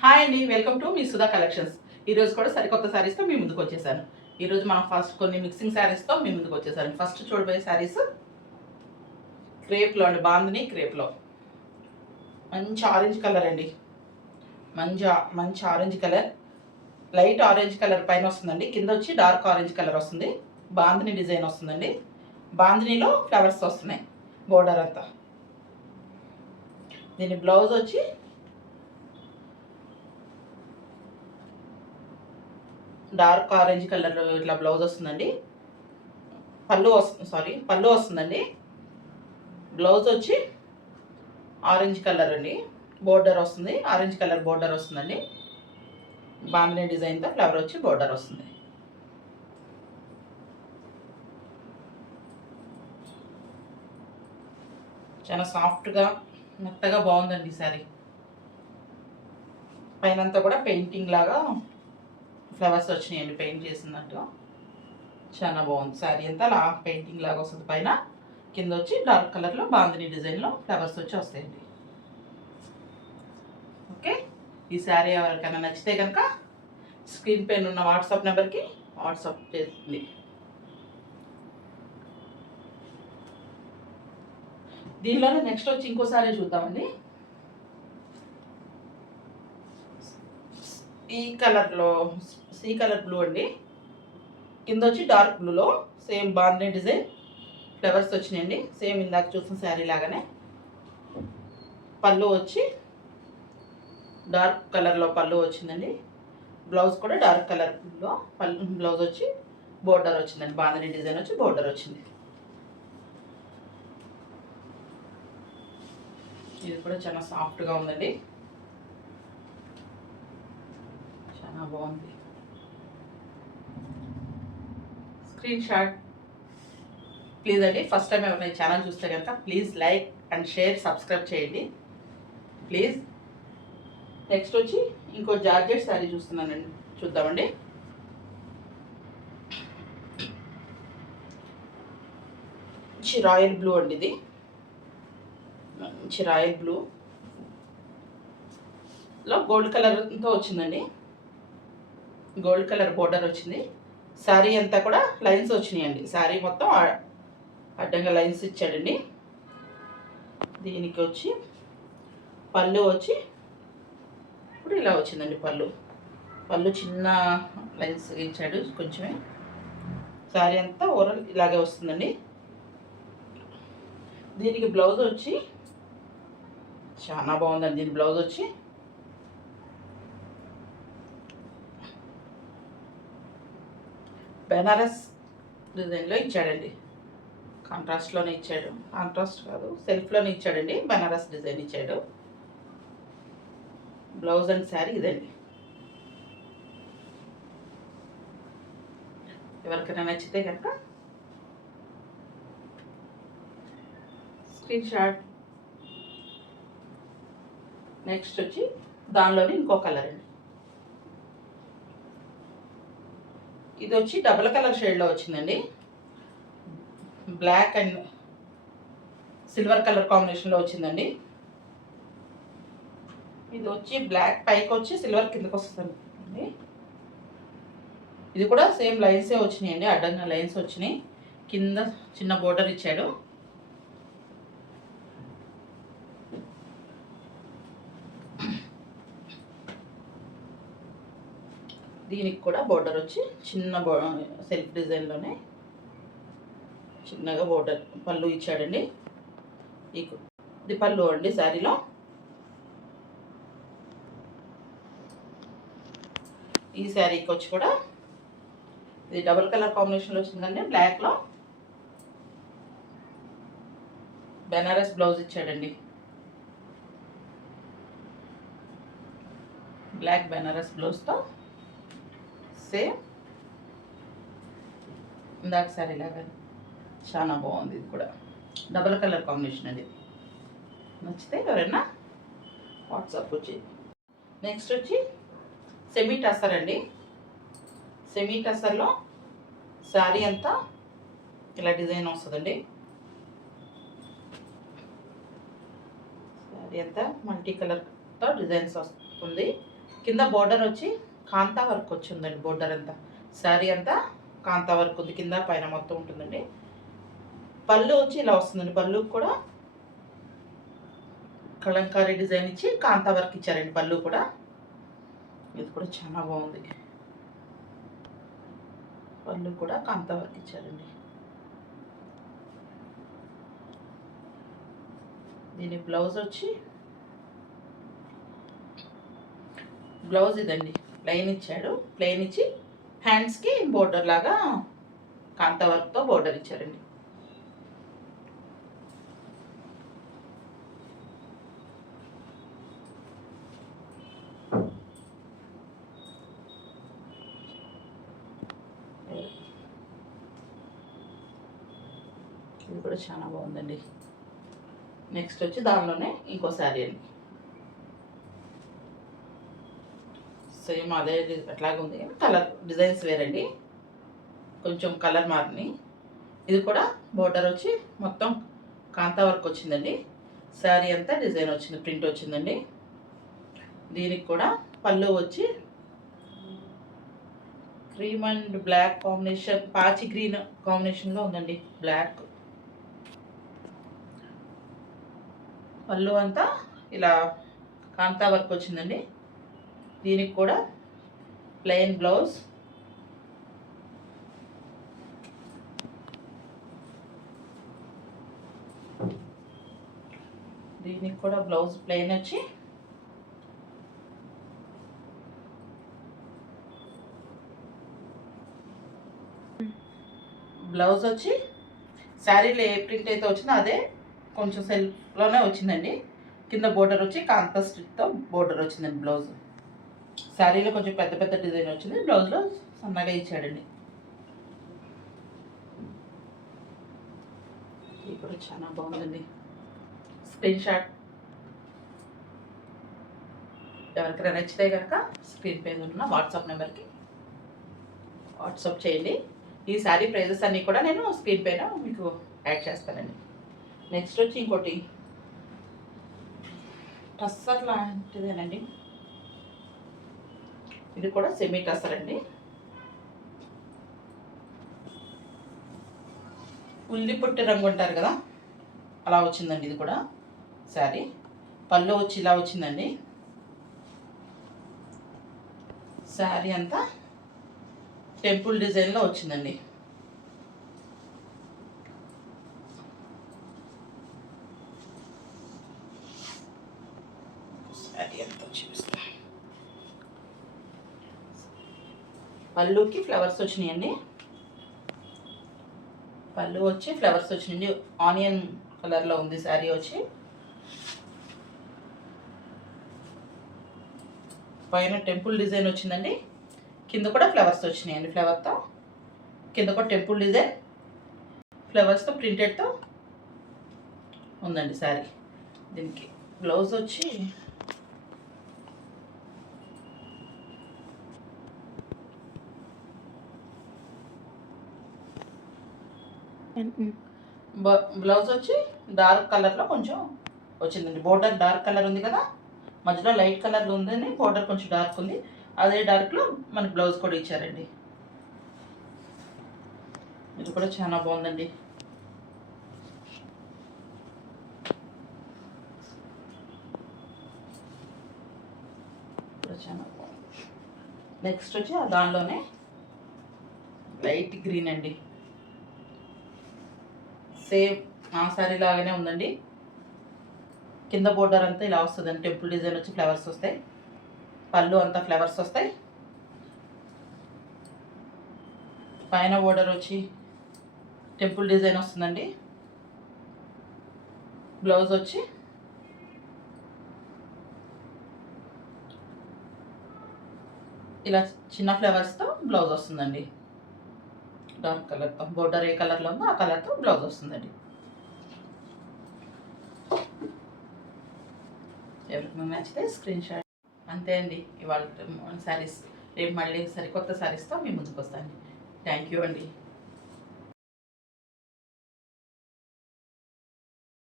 Hi అండి, welcome to me Sudha collections. ఈరోజు కూడా సరికొత్త శారీస్తో మీ ముందుకు వచ్చేసాను. ఈరోజు మనం ఫస్ట్ కొన్ని మిక్సింగ్ శారీస్తో మీ ముందుకు వచ్చేసాను. ఫస్ట్ చూడబోయే శారీస్ క్రేప్లో అండి, బాందిని క్రేప్లో. మంచి ఆరెంజ్ కలర్ అండి, మంచి orange colour, light orange colour పైన వస్తుందండి. కింద వచ్చి డార్క్ ఆరెంజ్ కలర్ వస్తుంది. బాందిని డిజైన్ వస్తుందండి. బాందినిలో ఫ్లవర్స్ వస్తున్నాయి బోర్డర్ అంతా. దీని బ్లౌజ్ వచ్చి డార్క్ ఆరెంజ్ కలర్ ఇట్లా బ్లౌజ్ వస్తుందండి. పళ్ళు వస్తుందండి. బ్లౌజ్ వచ్చి ఆరెంజ్ కలర్ అండి, బోర్డర్ వస్తుంది. ఆరెంజ్ కలర్ బోర్డర్ వస్తుందండి. బాందిని డిజైన్తో ఫ్లవర్ వచ్చి బోర్డర్ వస్తుంది. చాలా సాఫ్ట్గా మెత్తగా బాగుందండి ఈ శారీ. పైనంతా కూడా పెయింటింగ్ లాగా ఫ్లవర్స్ వచ్చినాయండి, పెయింట్ చేసినట్టు. చాలా బాగుంది శారీ అంతా. పెయింటింగ్ లాగా వస్తుంది పైన. కింద వచ్చి డార్క్ కలర్లో బాందిని డిజైన్లో ఫ్లవర్స్ వచ్చి వస్తాయండి. ఓకే, ఈ శారీ ఎవరికైనా నచ్చితే కనుక స్క్రీన్ పైన ఉన్న వాట్సాప్ నెంబర్కి వాట్సాప్ చేస్తుంది. దీనిలోనే నెక్స్ట్ వచ్చి ఇంకో శారీ చూద్దామండి. ఈ కలర్లో సీ కలర్ బ్లూ అండి. కింద వచ్చి డార్క్ బ్లూలో సేమ్ బాందిని డిజైన్ ఫ్లవర్స్ వచ్చినాయండి. సేమ్ ఇందాక చూసిన శారీ లాగానే. పళ్ళు వచ్చి డార్క్ కలర్లో పళ్ళు వచ్చిందండి. బ్లౌజ్ కూడా డార్క్ కలర్లో బ్లౌజ్ వచ్చి బోర్డర్ వచ్చిందండి. బాందిని డిజైన్ వచ్చి బోర్డర్ వచ్చింది. ఇది కూడా చాలా సాఫ్ట్గా ఉందండి, చాలా బాగుంది. స్క్రీన్ షాట్ ప్లీజ్ అండి. ఫస్ట్ టైం ఎవరైనా ఛానల్ చూస్తే కనుక please like and share, subscribe చేయండి ప్లీజ్. నెక్స్ట్ వచ్చి ఇంకో జార్జెట్ శారీ చూస్తున్నానండి, చూద్దామండి. మంచి రాయల్ బ్లూ అండి. ఇది మంచి రాయల్ బ్లూలో గోల్డ్ కలర్తో వచ్చిందండి. గోల్డ్ కలర్ బోర్డర్ వచ్చింది. శారీ అంతా కూడా లైన్స్ వచ్చినాయండి. శారీ మొత్తం అడ్డంగా లైన్స్ ఇచ్చాడండి. దీనికి వచ్చి పళ్ళు వచ్చి ఇప్పుడు ఇలా వచ్చిందండి. పళ్ళు చిన్న లైన్స్ ఇచ్చాడు కొంచెమే. శారీ అంతా ఓవరాల్ ఇలాగే వస్తుందండి. దీనికి బ్లౌజ్ వచ్చి చాలా బాగుందండి. దీని బ్లౌజ్ వచ్చి బెనారస్ డిజైన్లో ఇచ్చాడండి. కాంట్రాస్ట్లోనే ఇచ్చాడు, కాంట్రాస్ట్ కాదు సెల్ఫ్లోనే ఇచ్చాడండి. బెనారస్ డిజైన్ ఇచ్చాడు. బ్లౌజ్ అండ్ శారీ ఇదండి. ఎవరికైనా నచ్చితే కనుక స్క్రీన్ షాట్. నెక్స్ట్ వచ్చి దానిలోనే ఇంకో కలర్ అండి. ఇది వచ్చి డబుల్ కలర్ షేడ్లో వచ్చిందండి. బ్లాక్ అండ్ సిల్వర్ కలర్ కాంబినేషన్లో వచ్చిందండి. ఇది వచ్చి బ్లాక్ పైకి వచ్చి సిల్వర్ కిందకి వస్తుందండి. ఇది కూడా సేమ్ లైన్సే వచ్చినాయండి, అడ్డంగా లైన్స్ వచ్చినాయి. కింద చిన్న బోర్డర్ ఇచ్చాడు. దీనికి కూడా బోర్డర్ వచ్చి చిన్న సెల్ఫ్ డిజైన్లోనే చిన్నగా బోర్డర్ పళ్ళు ఇచ్చాడండి. ఇది పళ్ళు అండి శారీలో. ఈ శారీకి వచ్చి కూడా ఇది డబుల్ కలర్ కాంబినేషన్లో వచ్చిందండి. బ్లాక్లో బెనారస్ బ్లౌజ్ ఇచ్చాడండి. బ్లాక్ బెనారస్ బ్లౌజ్తో సేమ్ ఇందాక శారీ లాగా చాలా బాగుంది. ఇది కూడా డబుల్ కలర్ కాంబినేషన్ అండి. నచ్చితే ఎవరైనా వాట్సాప్ వచ్చి. నెక్స్ట్ వచ్చి సెమీ టసర్ అండి. సెమీ టసర్లో శారీ అంతా ఇలా డిజైన్ వస్తుందండి. శారీ అంతా మల్టీ కలర్తో డిజైన్స్ వస్తుంది. కింద బోర్డర్ వచ్చి కాంతా వర్క్ వచ్చిందండి. బోర్డర్ అంతా శారీ అంతా కాంతా వర్క్ ఉంది, కింద పైన మొత్తం ఉంటుందండి. పళ్ళు వచ్చి ఇలా వస్తుందండి. పళ్ళు కూడా కలంకారీ డిజైన్ ఇచ్చి కాంతా వర్క్ ఇచ్చారండి. పళ్ళు కూడా ఇది కూడా చాలా బాగుంది. పళ్ళు కూడా కాంతా వర్క్ ఇచ్చారండి. దీని బ్లౌజ్ వచ్చి బ్లౌజ్ ఇదండి, ప్లెయిన్ ఇచ్చాడు. ప్లెయిన్ ఇచ్చి హ్యాండ్స్కి బోర్డర్ లాగా కాంతా వర్క్తో బోర్డర్ ఇచ్చారండి. ఇది కూడా చాలా బాగుందండి. నెక్స్ట్ వచ్చి దానిలోనే ఇంకో శారీ అండి. సేమ్ అదే అట్లాగే ఉంది, కలర్ డిజైన్స్ వేరండి, కొంచెం కలర్ మారినాయి. ఇది కూడా బోర్డర్ వచ్చి మొత్తం కాంతా వర్క్ వచ్చిందండి. శారీ అంతా డిజైన్ వచ్చింది, ప్రింట్ వచ్చిందండి. దీనికి కూడా పళ్ళు వచ్చి క్రీమ్ అండ్ బ్లాక్ కాంబినేషన్, పాచి గ్రీన్ కాంబినేషన్లో ఉందండి. బ్లాక్ పళ్ళు అంతా ఇలా కాంతా వర్క్ వచ్చిందండి. దీనికి కూడా ప్లెయిన్ బ్లౌజ్, దీనికి కూడా బ్లౌజ్ ప్లెయిన్ వచ్చి బ్లౌజ్ వచ్చి శారీలో ఏ ప్రింట్ అయితే వచ్చిందో అదే కొంచెం సెల్ఫ్లోనే వచ్చిందండి. కింద బోర్డర్ వచ్చి కాంతా స్టిచ్తో బోర్డర్ వచ్చిందండి. బ్లౌజ్ శారీలో కొంచెం పెద్ద పెద్ద డిజైన్ వచ్చింది, బ్లౌజ్లో సన్నగా ఇచ్చాడండి. ఇది కూడా చాలా బాగుందండి. స్క్రీన్ షాట్ ఎవరికైనా నచ్చితే కనుక స్క్రీన్ పైన ఉన్న వాట్సాప్ నెంబర్కి వాట్సాప్ చేయండి. ఈ శారీ ప్రైజెస్ అన్నీ కూడా నేను స్క్రీన్ పైన మీకు యాడ్ చేస్తానండి. నెక్స్ట్ వచ్చి ఇంకోటి టస్సర్ లాంటిదేనండి. ఇది కూడా సెమీ టస్సర్ అండి. ఉల్లి పుట్టి రంగు అంటారు కదా, అలా వచ్చిందండి. ఇది కూడా శారీ పళ్ళు వచ్చి ఇలా వచ్చిందండి. శారీ అంతా టెంపుల్ డిజైన్లో వచ్చిందండి. శారీ అంతా చూపిస్తా. పళ్ళుకి ఫ్లవర్స్ వచ్చినాయండి. పళ్ళు వచ్చి ఫ్లవర్స్ వచ్చినాయండి. ఆనియన్ కలర్లో ఉంది శారీ వచ్చి. పైన టెంపుల్ డిజైన్ వచ్చిందండి. కింద కూడా ఫ్లవర్స్ వచ్చినాయండి. ఫ్లవర్తో కింద కూడా టెంపుల్ డిజైన్, ఫ్లవర్స్తో ప్రింటెడ్తో ఉందండి శారీ. దీనికి బ్లౌజ్ వచ్చి బ్లౌజ్ వచ్చి డార్క్ కలర్లో కొంచెం వచ్చిందండి. బోర్డర్ డార్క్ కలర్ ఉంది కదా, మధ్యలో లైట్ కలర్లో ఉందని బోర్డర్ కొంచెం డార్క్ ఉంది. అదే డార్క్లో మనకి బ్లౌజ్ కూడా ఇచ్చారండి. ఇది కూడా చాలా బాగుందండి. చాలా బాగుంది. నెక్స్ట్ వచ్చి దానిలోనే లైట్ గ్రీన్ అండి. సేమ్ ఆ శారీ లాగానే ఉందండి. కింద బోర్డర్ అంతా ఇలా వస్తుందండి. టెంపుల్ డిజైన్ వచ్చి ఫ్లవర్స్ వస్తాయి. పళ్ళు అంతా ఫ్లవర్స్ వస్తాయి. పైన బోర్డర్ వచ్చి టెంపుల్ డిజైన్ వస్తుందండి. బ్లౌజ్ వచ్చి ఇలా చిన్న ఫ్లవర్స్తో బ్లౌజ్ వస్తుందండి. డార్క్ కలర్తో బోర్డర్ ఏ కలర్లో ఉందో ఆ కలర్తో బ్లౌజ్ వస్తుందండి. ఎవరికి నచ్చితే స్క్రీన్ షాట్. అంతే అండి ఇవాళ శారీస్. రేపు మళ్ళీ సరికొత్త శారీస్తో మీ ముందుకు వస్తాను. థ్యాంక్ యూ అండి.